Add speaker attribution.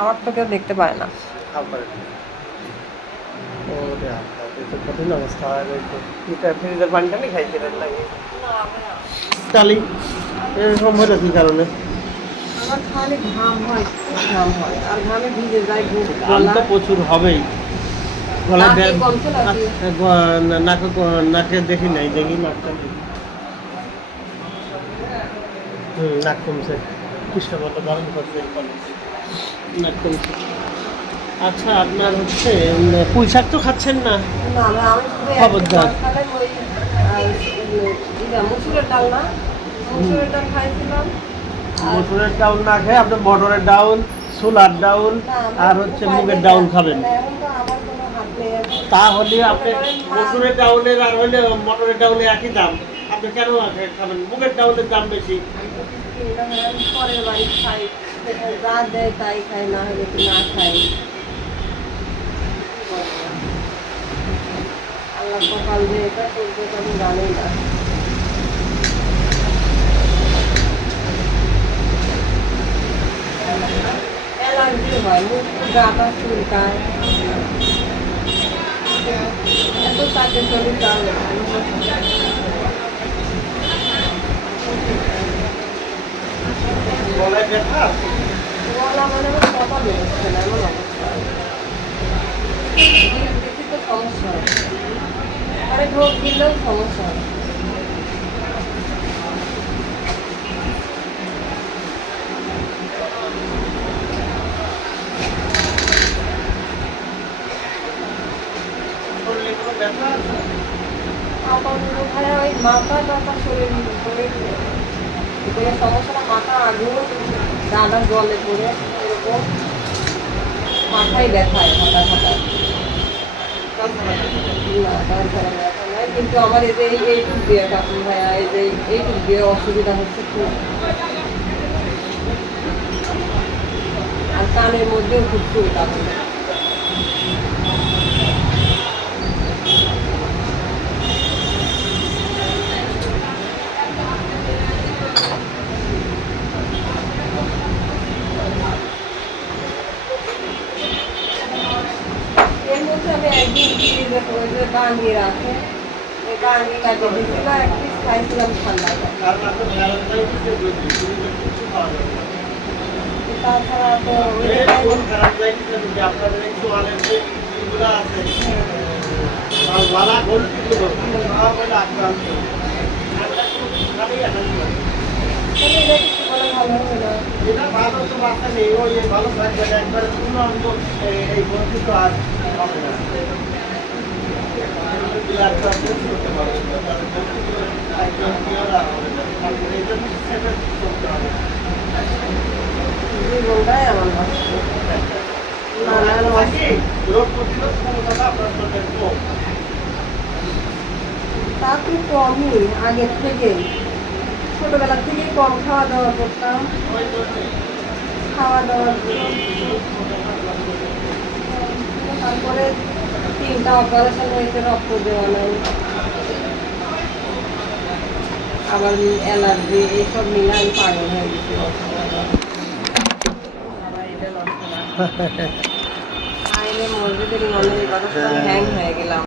Speaker 1: আমার তো কেউ দেখতে পায় না।
Speaker 2: কারণে?
Speaker 1: হয় হয়।
Speaker 2: তো প্রচুর হবেই।
Speaker 1: নাকে
Speaker 2: দেখি নাই দেখি নাকটা। হুম নাক কমছে। কৃষ্ণ বলতে করছে আচ্ছা আপনার হচ্ছে পুঁই শাক তো খাচ্ছেন না
Speaker 1: না না আমি
Speaker 2: খবরদার।
Speaker 1: মুসুরের ডাল না মুসুরের ডাল খাইছিলাম
Speaker 2: মটরের ডাউন না খেয়ে আপনি মটরের ডাউন ছোলার ডাউন আর হচ্ছে মুগের। ডাউন খাবেন
Speaker 1: না।
Speaker 2: তাহলে আপনি মসুরের ডাউনের আর হইলে মটরের ডাউনে একই দাম আপনি কেন খাবেন মুগের ডাউনের দাম বেশি
Speaker 1: যা দেয় তাই খাই, না হলে তো না খাই। আল্লাহ কপাল যে এটা করবে তো আমি জানি না। অ্যালার্জি হয়, মুখ গাটা চুলকায় এত তাকে চাল
Speaker 2: গলায় ব্যথা
Speaker 1: গলা মানে আমার কথা বেরোচ্ছে না এমন অবস্থা দেখি তো সমস্যা হয়। আরে ঢোক দিলেও সমস্যা হয়। মাথা টাথা শরীর শরীর সমস্যাটা মাথা আগুন ডানা জলে পড়ে এরকম মাথায় ব্যথায় হঠাৎ হঠাৎ। কিন্তু আমার এই এইটুক দিয়ে কাকু ভাইয়া, এই যে এইটুক দিয়ে অসুবিধা হচ্ছে খুব। আর কানের মধ্যেও খুব চুল কাটে
Speaker 2: ঠান্ডা কোনো কিছু খাবেই আনন্দ হয়।
Speaker 1: তাহলে এটা কিছু বলে ভালো হবে না
Speaker 2: এটা ভালো তো বাচ্চা নেই, ওই ভালো থাকবে না, একবারে পূর্ণাঙ্গ এই- এই গ্রন্থি তো আর রোগ প্রতিরোধ ক্ষমতাটা আপনার শরীরে কম।
Speaker 1: তা তো কমই আগের থেকে ছোটবেলা থেকে কম খাওয়া দাওয়া করতাম খাওয়া দাওয়া তারপরে তিনটা অপারেশন হয়েছে, রক্ত দেওয়া নাই। আবার অ্যালার্জি এইসব মিলে আমি পাগল হয়ে গেছি। আইনে মসজিদের ইমামের কথা হ্যাং হয়ে গেলাম।